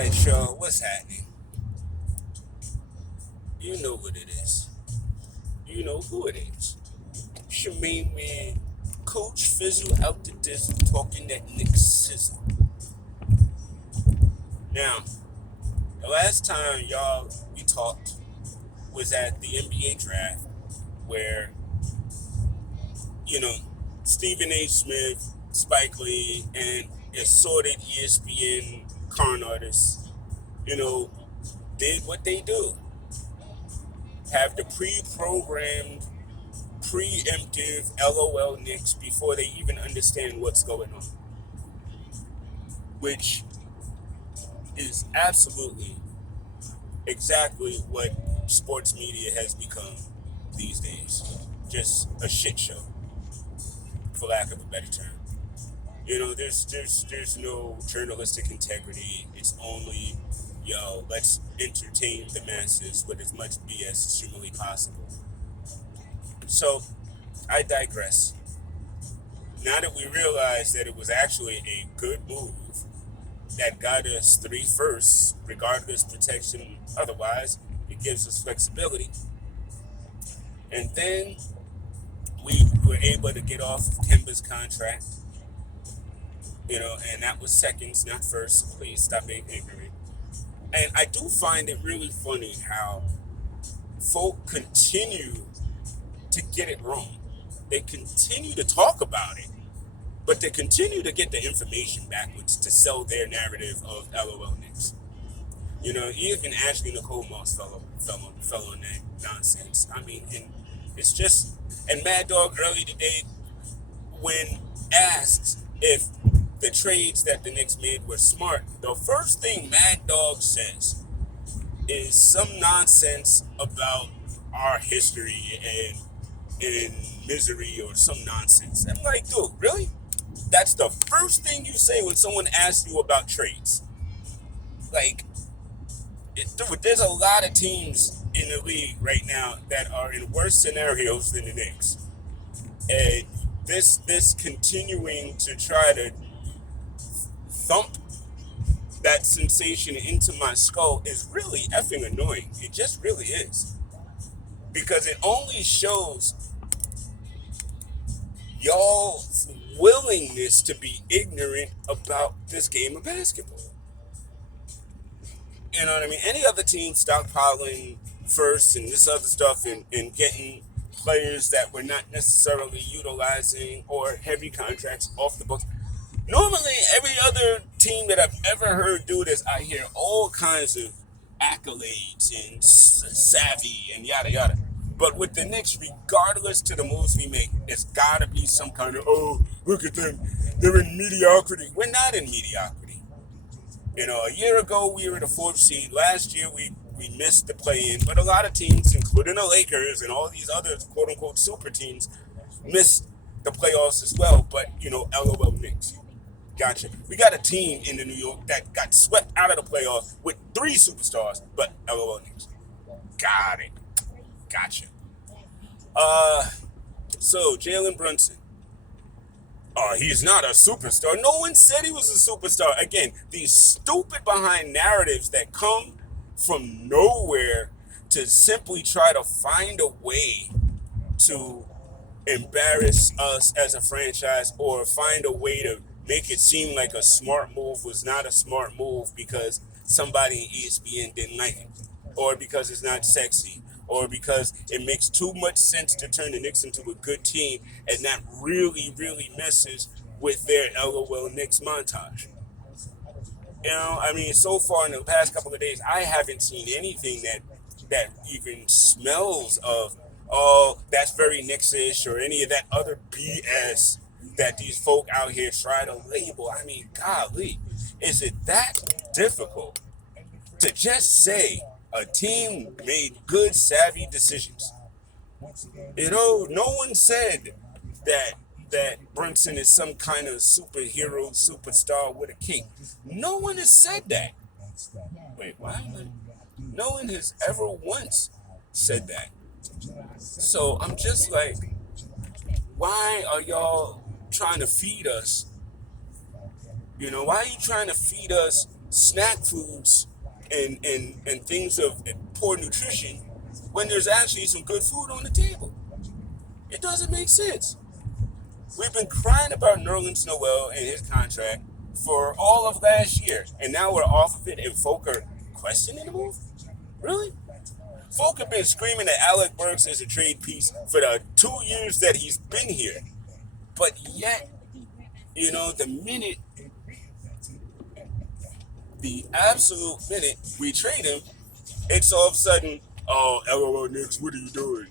Alright, y'all, what's happening? You know what it is. You know who it is. It's your main man, Coach Fizzle out the dizzle talking that Knicks sizzle. Now, the last time we talked was at the NBA draft where, you know, Stephen A. Smith, Spike Lee, and assorted ESPN con artists, you know, did what they do. Have the pre-programmed, preemptive LOL Knicks before they even understand what's going on. Which is absolutely exactly what sports media has become these days. Just a shit show, for lack of a better term. You know, there's no journalistic integrity. It's only, let's entertain the masses with as much BS as humanly possible. So, I digress. Now that we realize that it was actually a good move that got us 3 firsts, regardless protection otherwise, it gives us flexibility. And then we were able to get off of Kemba's contract, and that was seconds, not first. So please stop being ignorant. And I do find it really funny how folk continue to get it wrong. They continue to talk about it, but they continue to get the information backwards to sell their narrative of LOL Knicks. Even Ashley Nicole Moss fell on that nonsense. I mean, and Mad Dog early today, when asked if the trades that the Knicks made were smart, the first thing Mad Dog says is some nonsense about our history and misery or some nonsense. I'm like, dude, really? That's the first thing you say when someone asks you about trades. Like, dude, there's a lot of teams in the league right now that are in worse scenarios than the Knicks. And this continuing to try to thump that sensation into my skull is really effing annoying. It just really is. Because it only shows y'all's willingness to be ignorant about this game of basketball. You know what I mean? Any other team stockpiling first and this other stuff and getting players that we're not necessarily utilizing or heavy contracts off the books. Normally, every other team that I've ever heard do this, I hear all kinds of accolades and savvy and yada yada. But with the Knicks, regardless to the moves we make, it's got to be some kind of, oh, look at them, they're in mediocrity. We're not in mediocrity. A year ago, we were the 4th seed. Last year, we missed the play-in. But a lot of teams, including the Lakers and all these other quote-unquote super teams, missed the playoffs as well. But, LOL Knicks. Gotcha. We got a team in the New York that got swept out of the playoffs with 3 superstars, but LOL Knicks. Got it. Gotcha. So Jalen Brunson. He's not a superstar. No one said he was a superstar. Again, these stupid behind narratives that come from nowhere to simply try to find a way to embarrass us as a franchise or find a way to make it seem like a smart move was not a smart move because somebody in ESPN didn't like it, or because it's not sexy, or because it makes too much sense to turn the Knicks into a good team, and that really, really messes with their LOL Knicks montage. So far in the past couple of days, I haven't seen anything that even smells of, oh, that's very Knicks-ish, or any of that other BS that these folk out here try to label. I mean, golly, is it that difficult to just say a team made good, savvy decisions? No one said that Brunson is some kind of superhero, superstar with a cape. No one has said that. Wait, what? No one has ever once said that. So I'm just like, why are y'all trying to feed us? Why are you trying to feed us snack foods and things of poor nutrition when there's actually some good food on the table. It doesn't make sense. We've been crying about Nerlens Noel and his contract for all of last year, and now we're off of it, and folk are questioning the move? Really? Folk have been screaming that Alec Burks is a trade piece for the 2 years that he's been here. But yet, the absolute minute we trade him, it's all of a sudden, oh, LOL Knicks, what are you doing?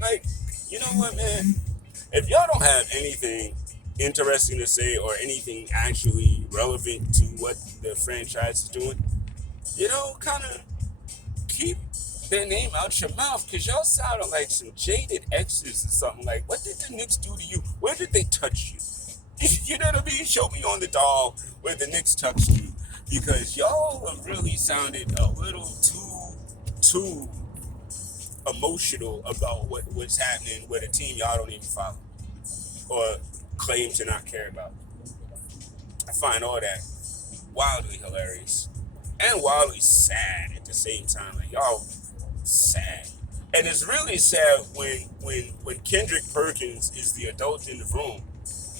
Like, you know what, man? If y'all don't have anything interesting to say or anything actually relevant to what the franchise is doing, kind of keep their name out your mouth, because y'all sounded like some jaded exes or something. Like, what did the Knicks do to you? Where did they touch you? You know what I mean? Show me on the doll where the Knicks touched you, because y'all have really sounded a little too emotional about what's happening with a team y'all don't even follow or claim to not care about. I find all that wildly hilarious and wildly sad at the same time. Like, y'all sad. And it's really sad when Kendrick Perkins is the adult in the room,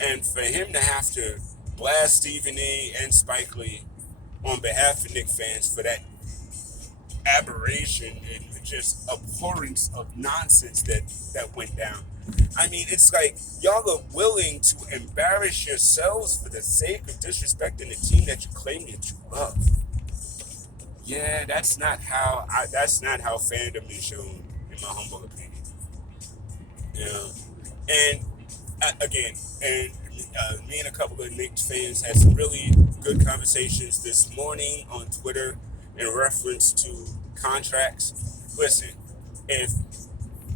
and for him to have to blast Stephen A. and Spike Lee on behalf of Knicks fans for that aberration and just abhorrence of nonsense that went down. I mean, it's like y'all are willing to embarrass yourselves for the sake of disrespecting the team that you claim that you love. Yeah, that's not how fandom is shown, in my humble opinion. And again, me and a couple of Knicks fans had some really good conversations this morning on Twitter in reference to contracts. Listen, if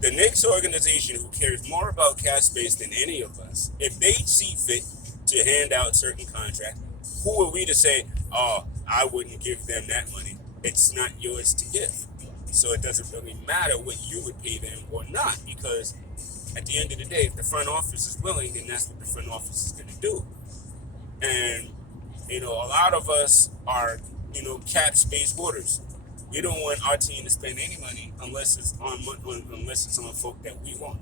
the Knicks organization, who cares more about cap space than any of us, if they see fit to hand out certain contracts, who are we to say, oh, I wouldn't give them that money? It's not yours to give. So it doesn't really matter what you would pay them or not, because at the end of the day, if the front office is willing, then that's what the front office is going to do. And, a lot of us are, cap space hoarders. We don't want our team to spend any money unless it's on folk that we want.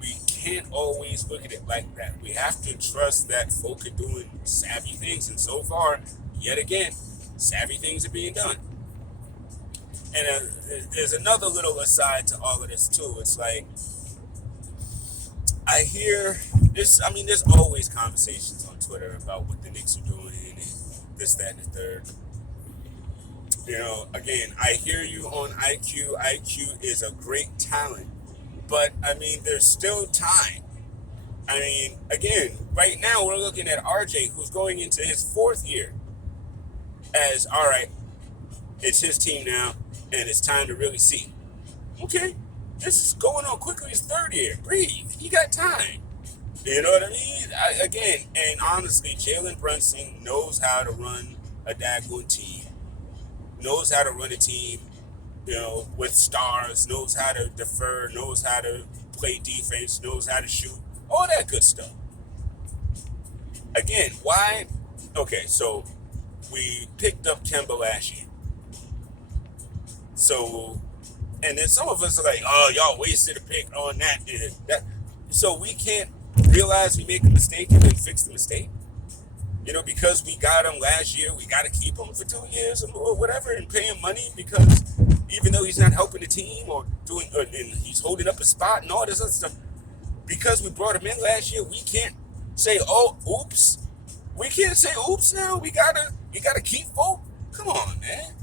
We can't always look at it like that. We have to trust that folk are doing savvy things, and so far, yet again, savvy things are being done. And there's another little aside to all of this too. It's like, I hear this. I mean, there's always conversations on Twitter about what the Knicks are doing and this, that, and the third. Again, I hear you on IQ. IQ is a great talent, but I mean, there's still time. I mean, again, right now we're looking at RJ, who's going into his 4th year as, all right, it's his team now, and it's time to really see. Okay, this is going on quickly. His 3rd year. Breathe. He got time. You know what I mean? And honestly, Jalen Brunson knows how to run a daggone team. Knows how to run a team, with stars, knows how to defer, knows how to play defense, knows how to shoot, all that good stuff. Again, why? Okay, so we picked up Kemba last year. So, and then some of us are like, oh, y'all wasted a pick on that. So we can't realize we make a mistake and then fix the mistake. Because we got him last year, we got to keep him for 2 years or whatever and pay him money, because even though he's not helping the team or and he's holding up a spot and all this other stuff, because we brought him in last year, we can't say, oh, oops. We can't say oops now. We gotta keep folk. Come on, man.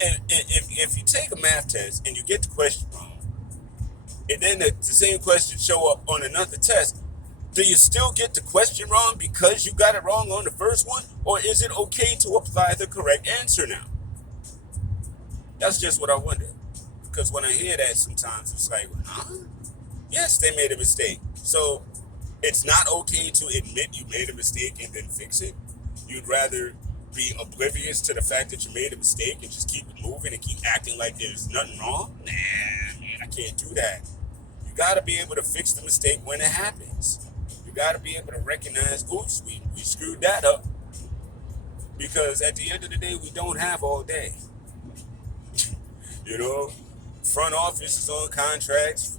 And if you take a math test and you get the question wrong, and then the same question show up on another test, do you still get the question wrong because you got it wrong on the first one? Or is it okay to apply the correct answer now? That's just what I wonder. Because when I hear that sometimes, it's like, huh? Yes, they made a mistake. So it's not okay to admit you made a mistake and then fix it. You'd rather be oblivious to the fact that you made a mistake and just keep it moving and keep acting like there's nothing wrong? Nah, man, I can't do that. You got to be able to fix the mistake when it happens. You got to be able to recognize, oops, we screwed that up. Because at the end of the day, we don't have all day. You know, front office is on contracts,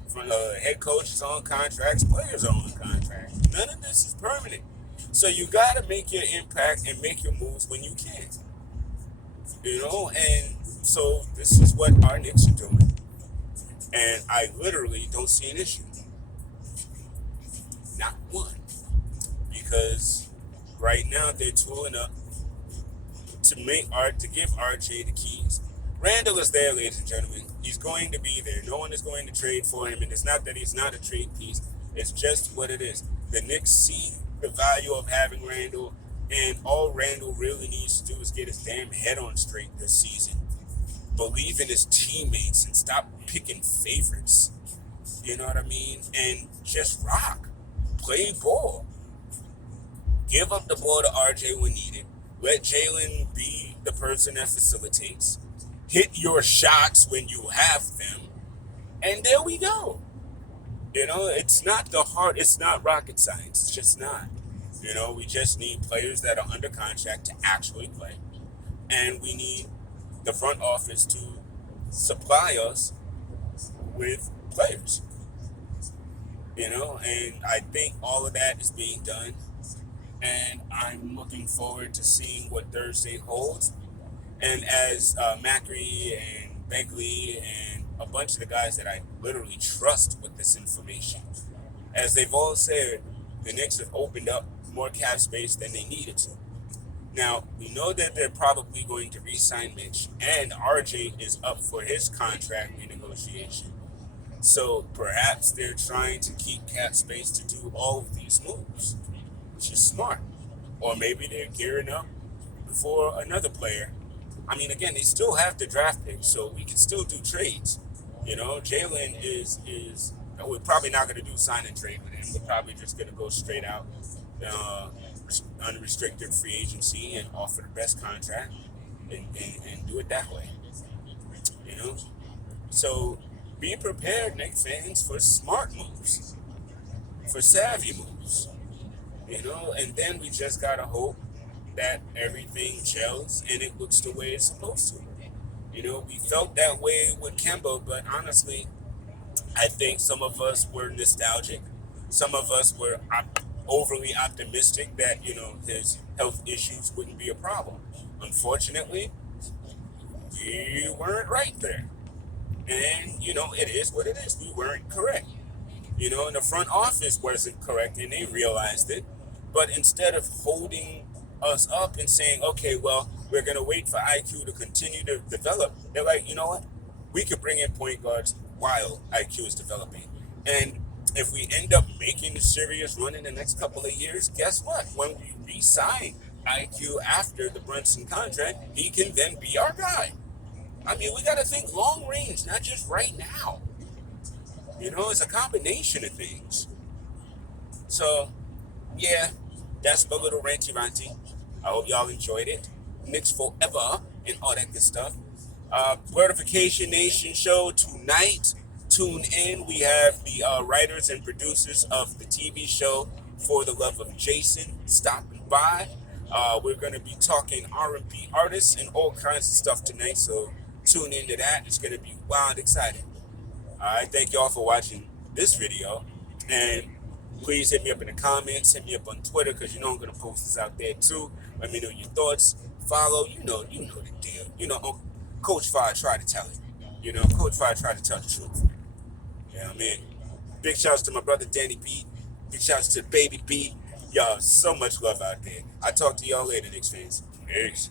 head coach is on contracts, players are on contracts. None of this is permanent. So you got to make your impact and make your moves when you can. You know, and so this is what our Knicks are doing. And I literally don't see an issue. Not one. Because right now they're tooling up to give RJ the keys. Randall is there, ladies and gentlemen. He's going to be there. No one is going to trade for him, and it's not that he's not a trade piece. It's just what it is. The Knicks see the value of having Randall, and all Randall really needs to do is get his damn head on straight this season. Believe in his teammates and stop picking favorites. You know what I mean? And just rock. Play ball. Give up the ball to RJ when needed. Let Jalen be the person that facilitates. Hit your shots when you have them. And there we go. You know, it's not rocket science. It's just not. You know, we just need players that are under contract to actually play. And we need the front office to supply us with players. You know, and I think all of that is being done. And I'm looking forward to seeing what Thursday holds. And as Macri and Begley and a bunch of the guys that I literally trust with this information, as they've all said, the Knicks have opened up more cap space than they needed to. Now, we know that they're probably going to re-sign Mitch, and RJ is up for his contract renegotiation. So perhaps they're trying to keep cap space to do all of these moves, which is smart. Or maybe they're gearing up for another player. I mean, again, they still have the draft pick, so we can still do trades. You know, Jalen we're probably not going to do sign and trade with him. We're probably just going to go straight out unrestricted free agency and offer the best contract and do it that way. You know? So be prepared, Knicks fans, for smart moves, for savvy moves. You know, and then we just got to hope that everything gels and it looks the way it's supposed to. You know, we felt that way with Kemba, but honestly, I think some of us were nostalgic. Some of us were overly optimistic that, you know, his health issues wouldn't be a problem. Unfortunately, we weren't right there. And, you know, it is what it is. We weren't correct. You know, and the front office wasn't correct, and they realized it. But instead of holding us up and saying, okay, well, we're going to wait for IQ to continue to develop, they're like, you know what? We could bring in point guards while IQ is developing. And if we end up making a serious run in the next couple of years, guess what? When we re-sign IQ after the Brunson contract, he can then be our guy. I mean, we got to think long range, not just right now. You know, it's a combination of things. So, yeah, that's my little ranty. I hope y'all enjoyed it. Knicks forever and all that good stuff. Wordification Nation show tonight. Tune in. We have the writers and producers of the TV show For the Love of Jason stopping by. We're going to be talking R&B artists and all kinds of stuff tonight, so tune into that. It's going to be wild exciting. All right, thank y'all for watching this video, and please hit me up in the comments, hit me up on Twitter, because you know I'm going to post this out there too. Let me know your thoughts. Follow, you know the deal. You know, Coach Fire tried to tell it. You know, Coach Fire tried to tell the truth. You know what I mean? Big shouts to my brother Danny B. Big shouts to Baby B. Y'all, so much love out there. I'll talk to y'all later, Knicks fans. Peace.